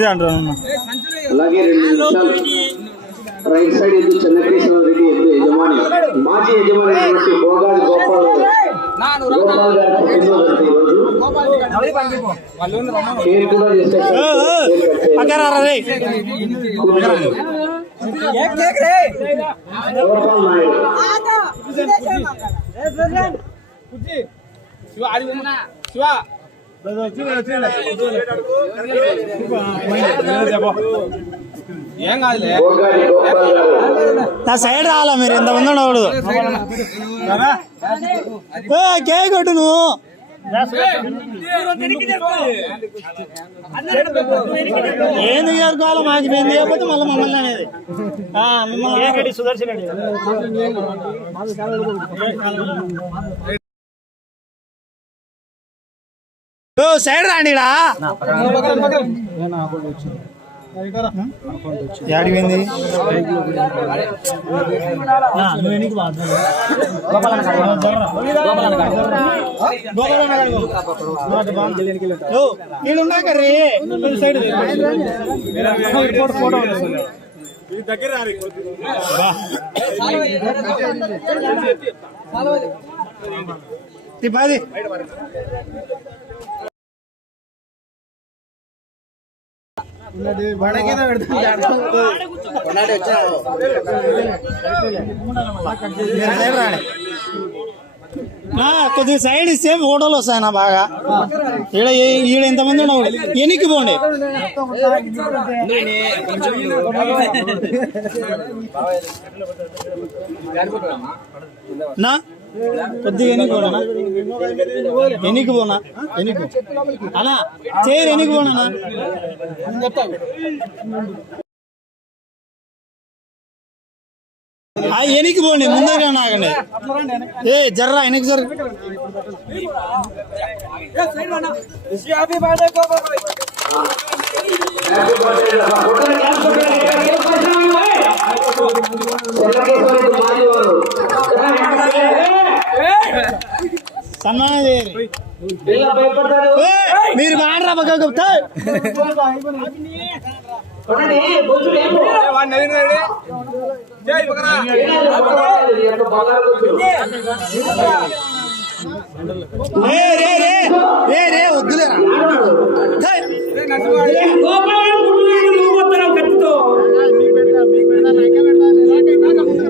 ఇదే అంటాను అలాగే రెండు నిమిషాలు రైట్ సైడ్ ఎద్దు చెన్నకేశ్వర రెడ్డి ఎద్దు యజమాని మాజీ యజమాని అయినటువంటి భోగాది గోపాల్ గోపాల్ గారి పుట్టినరోజు ఈరోజు కేక్ కూడా చేశారు. కేక్ కట్ చేయాలి. పక్కరా రే. కూర్చోండి. గోపాల్ నాయుడు. గోపాల్ గారు నా సైడ్ రావాలా మీరు? ఎంతమంది ఉండకూడదు. ఏ, కేక్ కొట్టు నువ్వు. ఏంది చేరుకోవాలి మాకు మేము చేయకపోతే మళ్ళీ మమ్మల్ని అనేది? మిమ్మల్ని సుదర్శన్ సైడ్ రాండిడా యాడిపోయింది నేనున్నా కర్రీ. సైడ్ ఫోటో కొద్దిగా సైడ్ ఇస్తే ఫోటోలు వస్తాయి నా బాగా ఈడ ఏ- ఈడ ఎంతమంది ఉండవు ఎనికి పోండి నా కొద్దిగా ఎనికి పోనా? ఎనికి పోనా? ఎనికి అలా చేరు ఎనికి పోనా ఆ ఎనికి పోండి ముందర నాగండి. ఏ జర్రా ఎనికి జర్ చెన్నకేశ్వర రెడ్డి మాజీ వారు సన్మానం చేయరు మీరు మాడరా పక్క గుప్తా. బొచ్చుడు ఏమో వద్దులేరా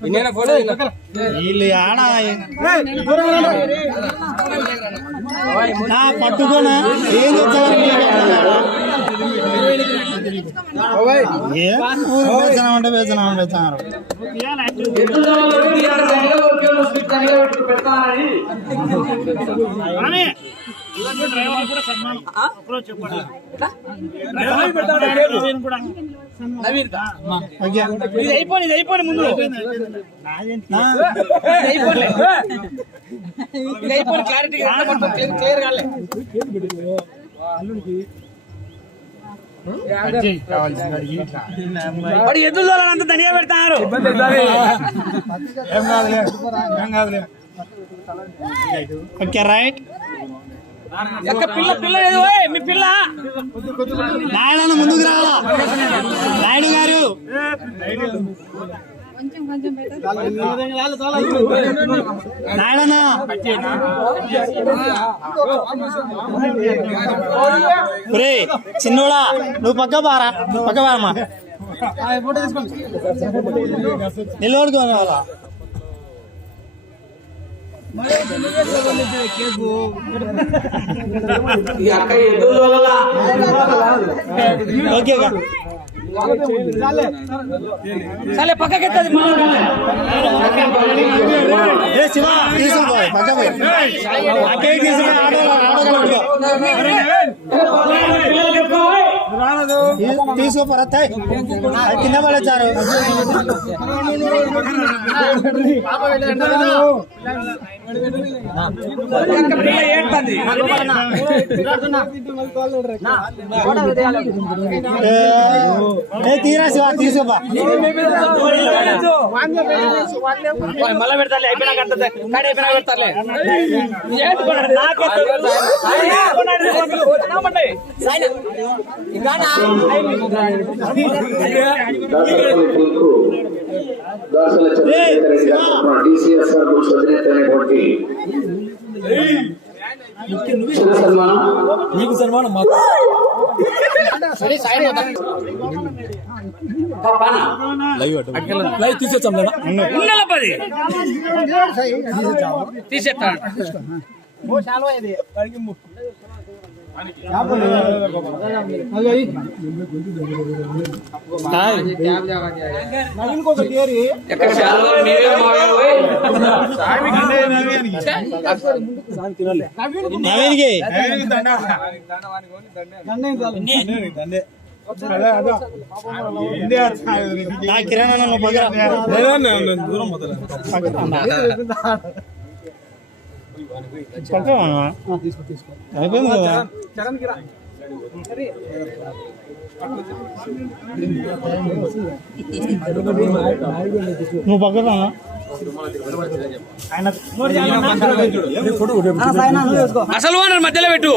యో, గోపాలన్న వీళ్ళు ఆడ నా పట్టుకోనా ఏం చేస్తారు ఏ వేచనం అంటే వేచనం అంటే వేచనారు ఓకే. అయిపోయింది అయిపోయింది ముందు. నా, ఇది అయిపోయింది. క్లారిటీ క్లియర్ కాలే వాడు ఎద్దుల అంత ధనియా పెడతారు. Okay right. పిల్ల పిల్ల ఓయ్, మీ పిల్ల. నాయుడు ముందుకు రావాలా? నాయుడు గారు. కొంచెం కొంచెం బెటర్ నాయుడన్నా చిన్నోడా నువ్వు పక్క బారా నువ్వు పక్క బారమ్మా. నిలబడుకోని వాళ్ళ ఈ అక్క ఎద్దుల ఓకే సరే పక్కకెత్తది తీసుకోపోరా కింద తీరా శివ తీసుకోపా. మళ్ళా పెడతాలే అయిపోయినాక అంత కాడి అయిపోయినాక పెడతాలే దాసల చంద్రశేఖర్ రెడ్డి గారు డిసిఎస్ అధినేత అయినటువంటి చిన్న సన్మానం నీకు సన్మానం. మాకు లైవ్ తీసేస్తాం లేదా ఉన్నల పది తీసేస్తాను నా కిరాణా అయిపోయింది కదా నువ్వు పక్కన ఆయన అసలు ఓనర్ మధ్యలో పెట్టు.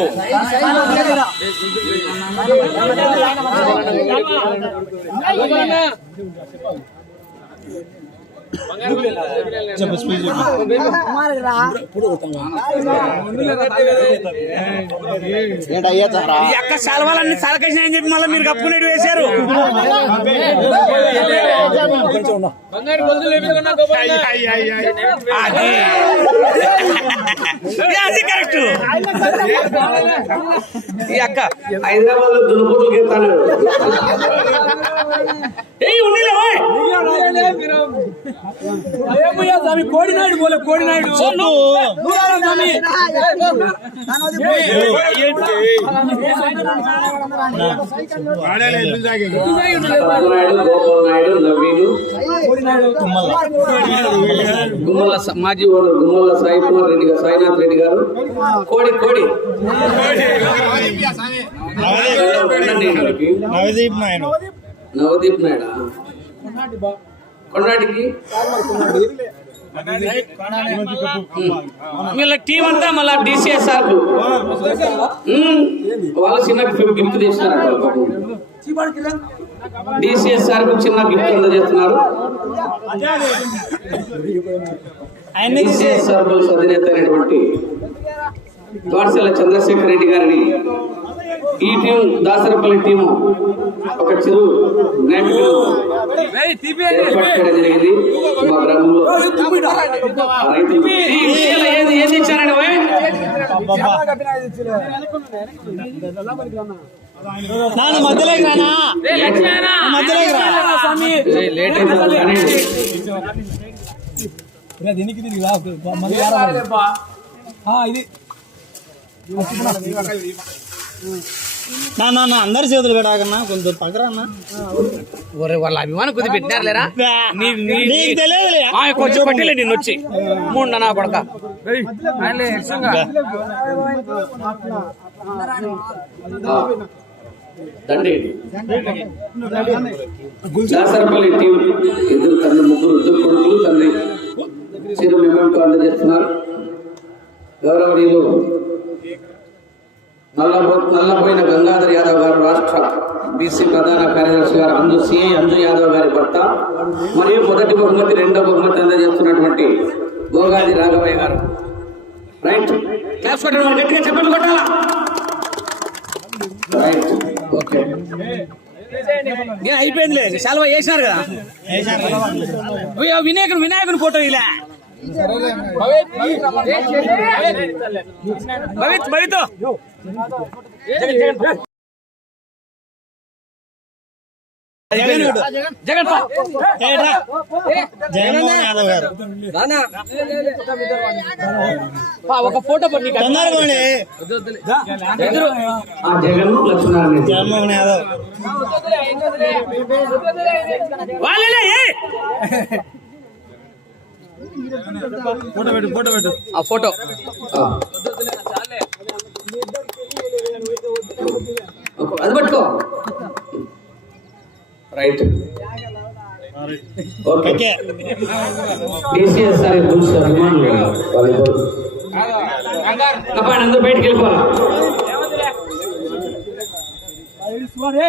ఏంటి అయ్యేస్తారా ఈ చెప్పి మళ్ళీ మీరు కప్పుకునేటి వేశారు అది. అది కరెక్ట్ ఈ అక్క హైదరాబాద్లో దునుపుతులు గీతాలు ఏయ్ ఉన్నిలే ఓయ్ ఏమయ్యా స్వామి కోడినాయుడు పోలే కోడినాయుడు స్వామి గుమ్మల మాజీ ఓనర్ గుమ్మల సాయి రెడ్డి గారు సాయినాథ్ రెడ్డి గారు. కోడి కోడి. నవదీప్ నాయుడు. నవదీప్ నాయుడు. కొన్నాటికి? వీళ్ళ టీం అంతా మళ్ళీ డిసిఎస్ సార్. వాళ్ళ చిన్న గిఫ్ట్ చేస్తున్నారు డిసిఎస్ సార్ చిన్న గిఫ్ట్ అందజేస్తున్నారు. ఆయన డిసిఎస్ సార్ అధినేత అయినటువంటి ద్వారసల చంద్రశేఖర్ రెడ్డి గారిని ఈ టీం దాసరపల్లి టీం ఒక చిరు ఏర్పాటు జరిగింది. మా గ్రామంలో రైతు ఏది ఏది ఇచ్చారండి ఓయ్? నాన్న మధ్యలోకి రానా? రే, లక్ష్మీనారాయణ. మధ్యలోకి రా. ఏయ్, లేట్ అయింది కానీ నా నా నా అందరి చేతులు పెట్టాకన్నా కొంచెం పక్కరా అన్న ఒరే వాళ్ళ అభిమానం కొద్ది పెట్టారు లేరా నీ నీ నీకు తెలియదులే ఆ, కొంచెం పట్టిలే నిన్ను వచ్చి మూడు నా కొడక దండి దాసరపల్లి టీం ఇద్దరు తండ్రి ముగ్గురు ఇద్దరు కొడుకులు తండ్రి చిరు మెమెంటో అందజేస్తున్నారు. గౌరవనీయులు నల్లబో నల్లబోయిన గంగాధర్ యాదవ్ గారు రాష్ట్ర బీసీ ప్రధాన కార్యదర్శి గారు అంజు సిఐ అంజు యాదవ్ గారి భర్త మరియు మొదటి బహుమతి రెండో బహుమతి అందజేస్తున్నటువంటి గోగాది రాఘవయ్య గారు. రైట్? క్లాస్ కొట్టడం గట్టిగా చెప్పండి కొట్టాలా? Right okay. ఏ, అయిపోయిందిలే సెలవు వేసినారు కదా? వినాయకుడు వినాయకుని ఫోటో ఇలా. భవిత్ భవిత్. జగన్ జగన్మోహన్ యాదవ్ గారు. ఒక ఫోటో జగన్మోహన్ యాదవ్. వాళ్ళే ಫೋಟೋ ಬಿಡು ಫೋಟೋ ಬಿಡು ಆ ಫೋಟೋ ಅದು ಬಟ್ಕೋ right okay DCS sir bulls అభిమానులు వాలీబాల్ అందరూ బయటికి వెళ్ళిపోవాలి ఏ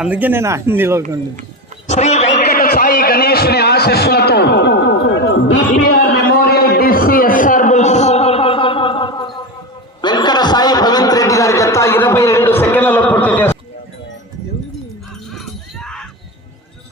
అందుకే నేను ఆయన నిలవకండి. శ్రీ వెంకట సాయి గణేష్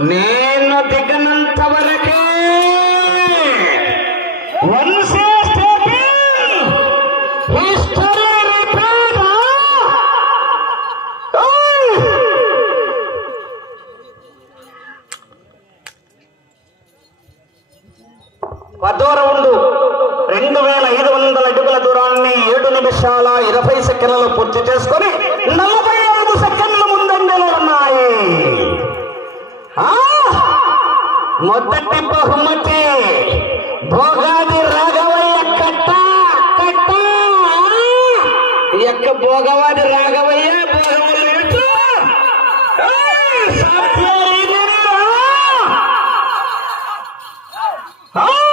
నేను దిగనంత వరకే Ah!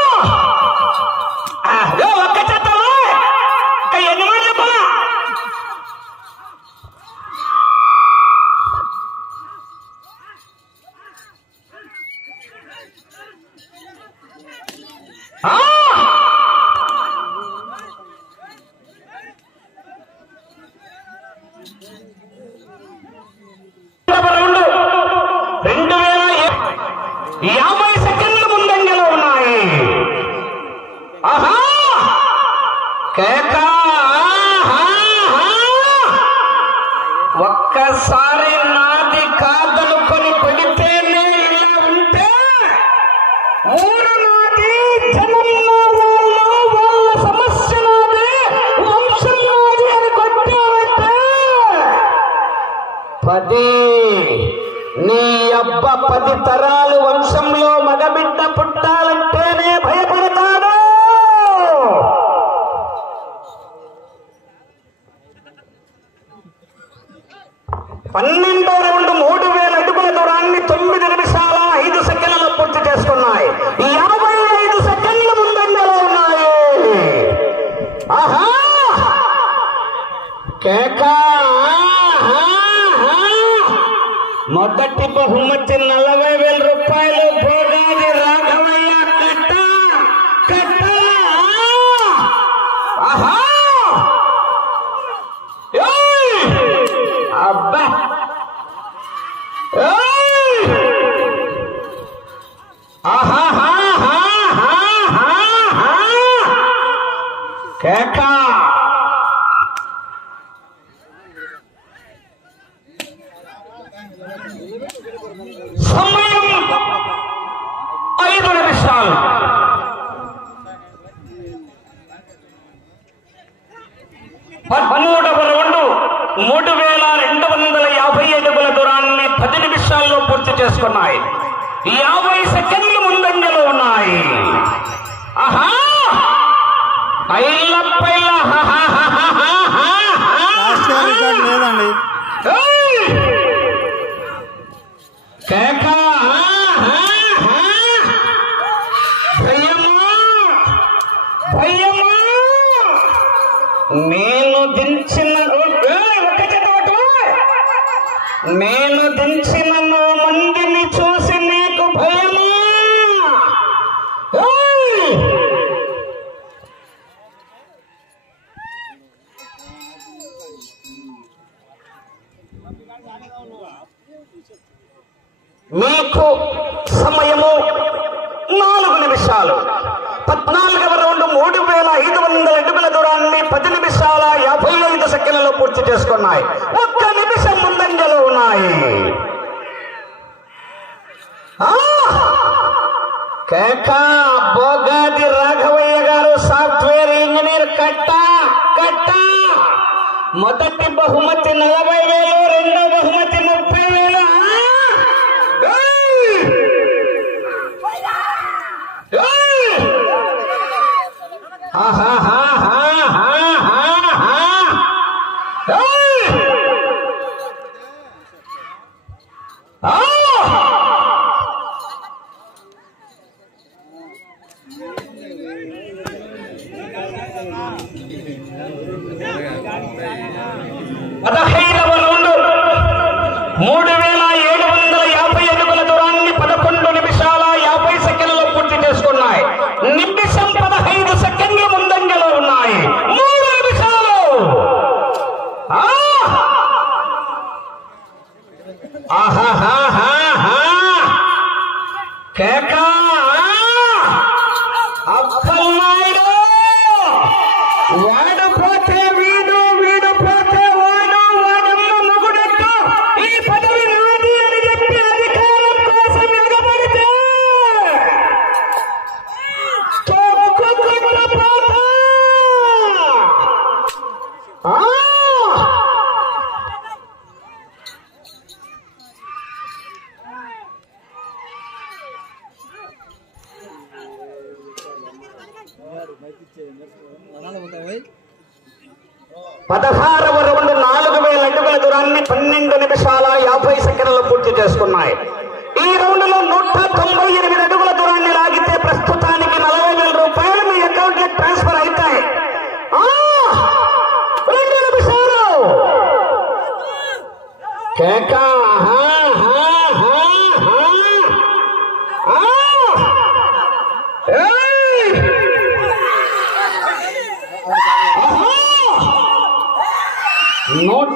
పది. నీ అబ్బ పది తరాలు వంశంలో మగబిడ్డ పుట్టాలంటేనే భయపడతాడు. పన్నెండు गट्टी पर हुमत न लगे बेल भोगा कट्टा कट्टा आहा! अब्बा आहा, हा हा हा हा हा। నిన్ను దించిన నేను దించిన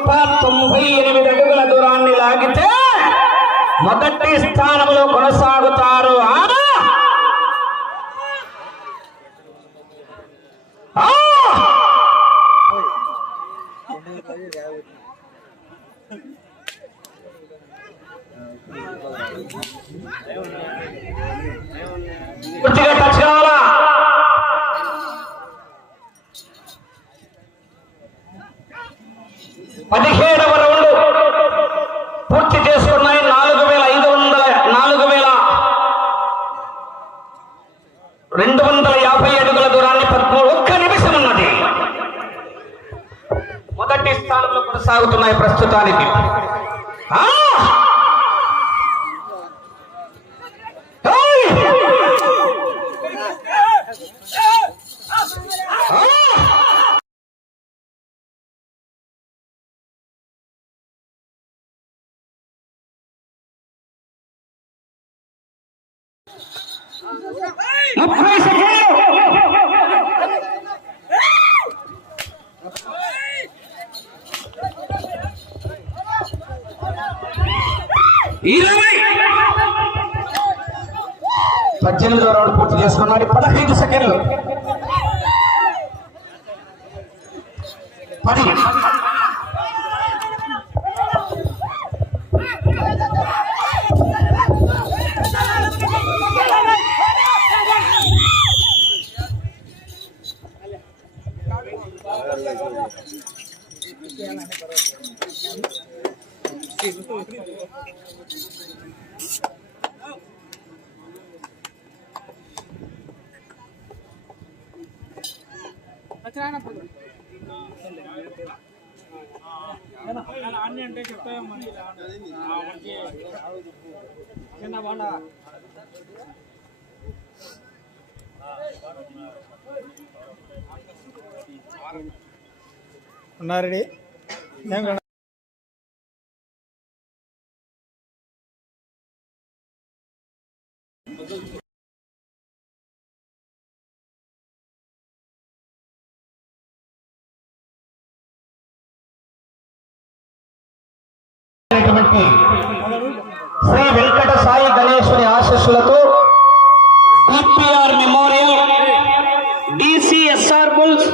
తప్ప తొంభై ఎనిమిది అడుగుల దూరాన్ని లాగితే మొదటి స్థానంలో కొనసాగుతారు. ఆరు. కొనసాగుతున్నాయి ప్రస్తుతానికి ముప్పై చేసుకున్నాడు పదహైదు సెకండ్లు పది ఉన్నారెడీ ఏం కాదు. అయినటువంటి శ్రీ వెంకట సాయి గణేశుని ఆశస్సులతో DPR memorial DCSR bulls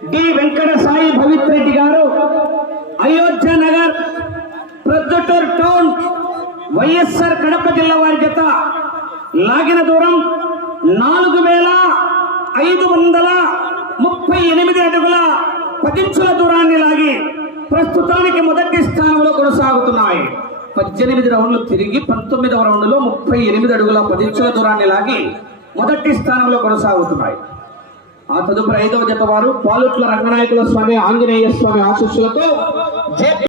D Venkata Sai Bhavith Reddy garu Ayodhya Nagar Proddatur town YSR Kadapa జిల్లా వారి జత. లాగిన దూరం నాలుగు వేల ఐదు వందల ముప్పై ఎనిమిది అడుగుల పదించుల దూరాన్ని లాగి ప్రస్తుతానికి మొదటి స్థానంలో కొనసాగుతున్నాయి. పద్దెనిమిది రౌండ్లు తిరిగి పంతొమ్మిదవ రౌండ్లో ముప్పై ఎనిమిది అడుగుల పదించుల దూరాన్ని లాగి మొదటి స్థానంలో కొనసాగుతున్నాయి. ఆ తదుపరి ఐదవ జత వారు పాలుట్ల రంగనాయకుల స్వామి ఆంజనేయ స్వామి ఆశీస్సులతో జె